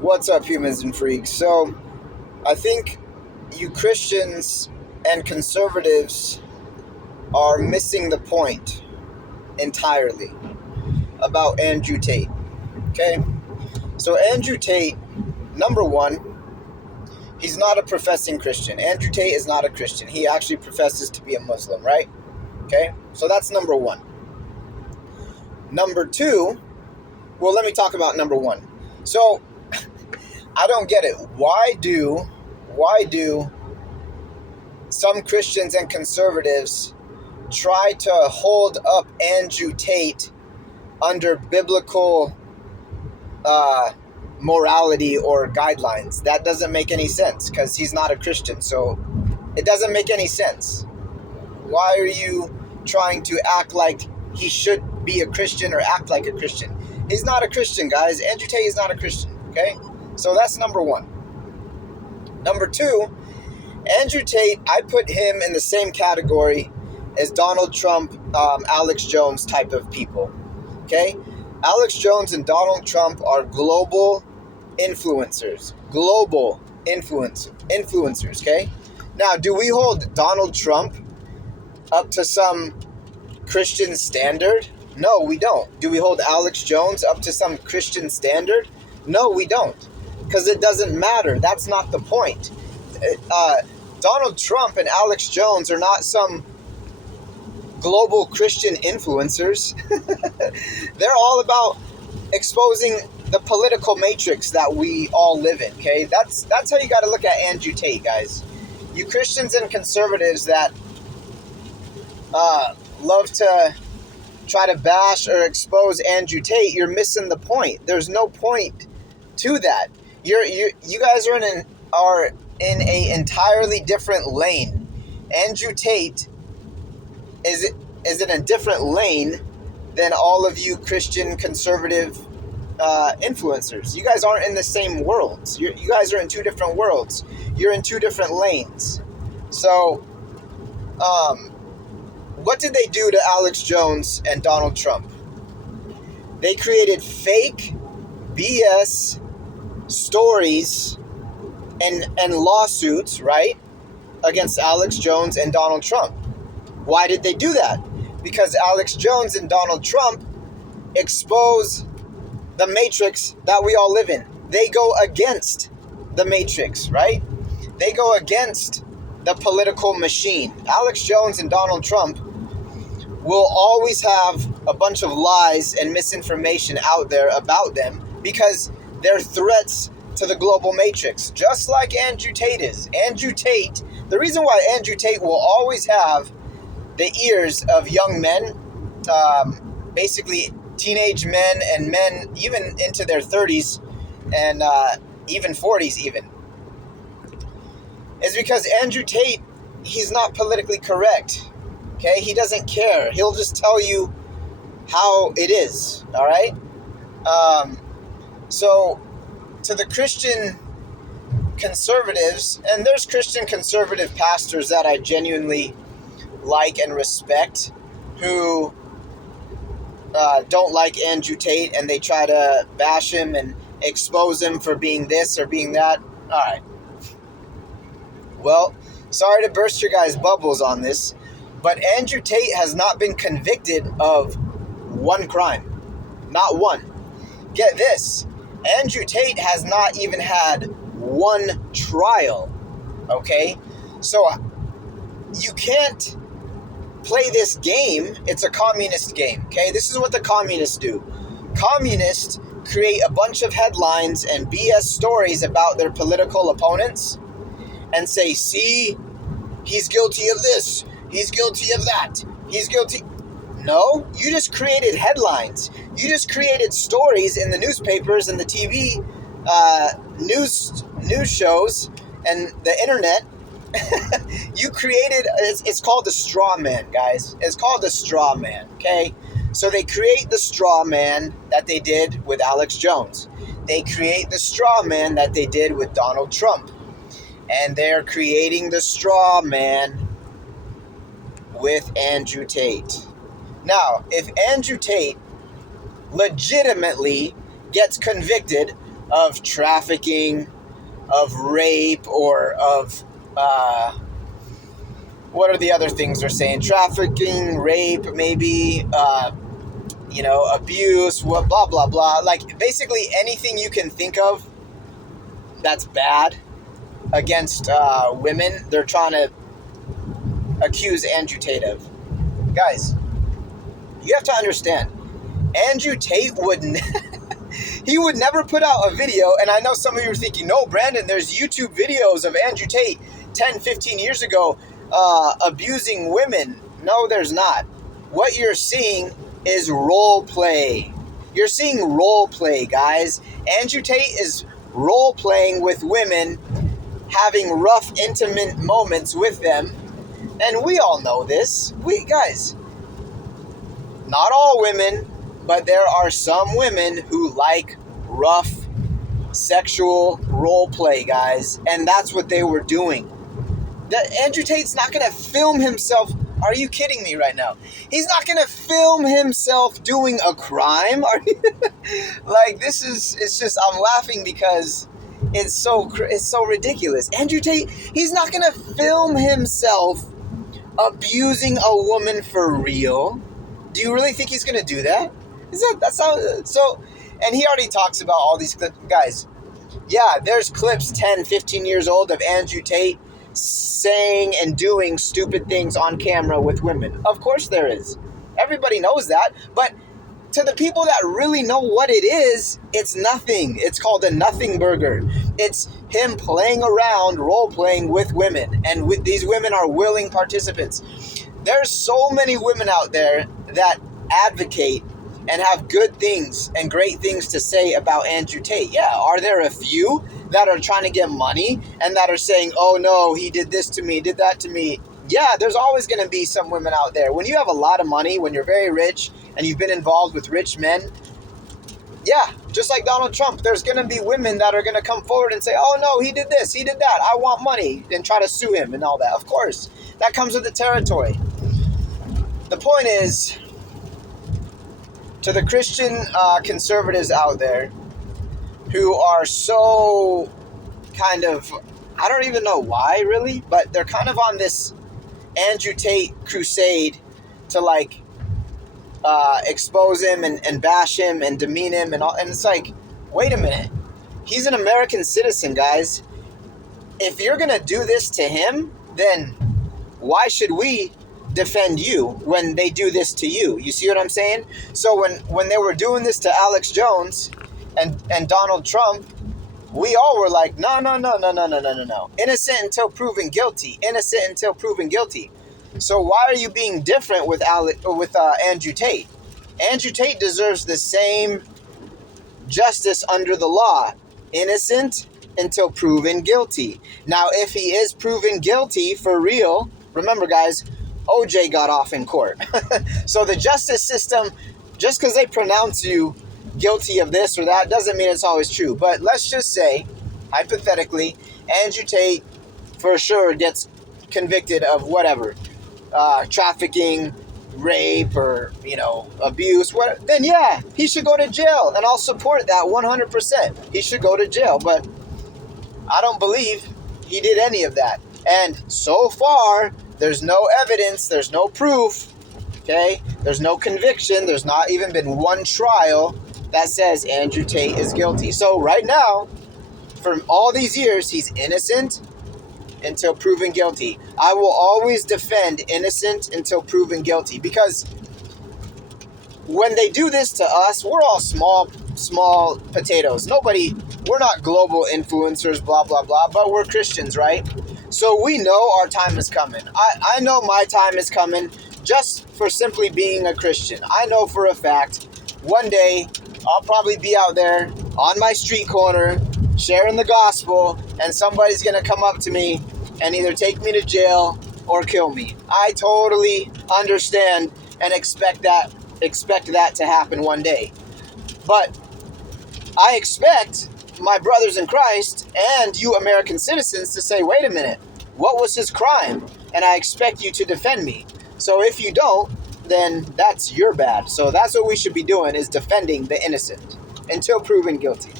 What's up, humans and freaks? So, I think you Christians and conservatives are missing the point entirely about Andrew Tate. Okay? So, Andrew Tate, number one, he's not a professing Christian. Andrew Tate is not a Christian. He actually professes to be a Muslim, right? Okay? So, that's number one. Number two, well, let me talk about number one. So, I don't get it. Why do some Christians and conservatives try to hold up Andrew Tate under biblical morality or guidelines? That doesn't make any sense because he's not a Christian. So it doesn't make any sense. Why are you trying to act like he should be a Christian or act like a Christian? He's not a Christian, guys. Andrew Tate is not a Christian, okay? So that's number one. Number two, Andrew Tate, I put him in the same category as Donald Trump, Alex Jones type of people, okay? Alex Jones and Donald Trump are global influencers, okay? Now, do we hold Donald Trump up to some Christian standard? No, we don't. Do we hold Alex Jones up to some Christian standard? No, we don't. Because it doesn't matter. That's not the point. Donald Trump and Alex Jones are not some global Christian influencers. They're all about exposing the political matrix that we all live in, okay? That's how you got to look at Andrew Tate, guys. You Christians and conservatives that love to try to bash or expose Andrew Tate, you're missing the point. There's no point to that. You guys are in a entirely different lane. Andrew Tate is in a different lane than all of you Christian conservative influencers. You guys aren't in the same worlds. You guys are in two different worlds. You're in two different lanes. So, what did they do to Alex Jones and Donald Trump? They created fake BS stories and lawsuits, right, against Alex Jones and Donald Trump. Why did they do that? Because Alex Jones and Donald Trump expose the matrix that we all live in. They go against the matrix, right? They go against the political machine. Alex Jones and Donald Trump will always have a bunch of lies and misinformation out there about them because they're threats to the global matrix, just like Andrew Tate is. Andrew Tate, the reason why Andrew Tate will always have the ears of young men, basically teenage men and men even into their 30s and even 40s even, is because Andrew Tate, he's not politically correct, okay? He doesn't care. He'll just tell you how it is, all right? So to the Christian conservatives, and there's Christian conservative pastors that I genuinely like and respect who don't like Andrew Tate and they try to bash him and expose him for being this or being that. All right. Well, sorry to burst your guys' bubbles on this, but Andrew Tate has not been convicted of one crime. Not one. Get this. Andrew Tate has not even had one trial, okay? So you can't play this game. It's a communist game, okay? This is what the communists do. Communists create a bunch of headlines and BS stories about their political opponents and say, see, he's guilty of this, he's guilty of that, he's guilty. No, you just created headlines. You just created stories in the newspapers and the TV news shows and the internet. You created, it's called the straw man, guys. It's called the straw man, okay? So they create the straw man that they did with Alex Jones. They create the straw man that they did with Donald Trump. And they're creating the straw man with Andrew Tate. Now, if Andrew Tate legitimately gets convicted of trafficking, of rape, or of what are the other things they're saying? Trafficking, rape, maybe, abuse, what, blah, blah, blah. Like, basically anything you can think of that's bad against women, they're trying to accuse Andrew Tate of. Guys, you have to understand, Andrew Tate he would never put out a video, and I know some of you are thinking, no, Brandon, there's YouTube videos of Andrew Tate 10, 15 years ago abusing women. No, there's not. What you're seeing is role play. You're seeing role play, guys. Andrew Tate is role playing with women, having rough, intimate moments with them, and we all know this. Guys, not all women, but there are some women who like rough sexual role play, guys, and that's what they were doing. Andrew Tate's not going to film himself. Are you kidding me right now? He's not going to film himself doing a crime. Like, it's just, I'm laughing because it's so ridiculous. Andrew Tate, he's not going to film himself abusing a woman for real. Do you really think he's going to do that? That's how, so, and he already talks about all these clips. Guys, yeah, there's clips 10, 15 years old of Andrew Tate saying and doing stupid things on camera with women. Of course there is. Everybody knows that. But to the people that really know what it is, it's nothing. It's called a nothing burger. It's him playing around, role-playing with women. And these women are willing participants. There's so many women out there that advocate and have good things and great things to say about Andrew Tate. Yeah, are there a few that are trying to get money and that are saying, oh no, he did this to me, did that to me? Yeah, there's always going to be some women out there. When you have a lot of money, when you're very rich and you've been involved with rich men, yeah, just like Donald Trump, there's going to be women that are going to come forward and say, oh no, he did this, he did that, I want money, and try to sue him and all that. Of course, that comes with the territory. The point is, to the Christian conservatives out there who are so kind of, I don't even know why really, but they're kind of on this Andrew Tate crusade to like expose him and bash him and demean him and all. And it's like, wait a minute, he's an American citizen, guys. If you're gonna do this to him, then why should we defend you when they do this to you? You see what I'm saying? So when they were doing this to Alex Jones and Donald Trump, we all were like, no. Innocent until proven guilty. Innocent until proven guilty. So why are you being different with Andrew Tate? Andrew Tate deserves the same justice under the law. Innocent until proven guilty. Now, if he is proven guilty for real, remember, guys, OJ got off in court. So the justice system, just because they pronounce you guilty of this or that, doesn't mean it's always true. But let's just say, hypothetically, Andrew Tate for sure gets convicted of whatever, trafficking, rape, or, abuse, then yeah, he should go to jail. And I'll support that 100%. He should go to jail. But I don't believe he did any of that. And so far, there's no evidence, there's no proof, okay? There's no conviction, there's not even been one trial that says Andrew Tate is guilty. So right now, for all these years, he's innocent until proven guilty. I will always defend innocent until proven guilty, because when they do this to us, we're all small potatoes. We're not global influencers, blah, blah, blah, but we're Christians, right? So we know our time is coming. I know my time is coming just for simply being a Christian. I know for a fact one day I'll probably be out there on my street corner sharing the gospel, and somebody's going to come up to me and either take me to jail or kill me. I totally understand and expect that to happen one day. But I expect my brothers in Christ and you American citizens to say, wait a minute, what was his crime? And I expect you to defend me. So if you don't, then that's your bad. So that's what we should be doing, is defending the innocent until proven guilty.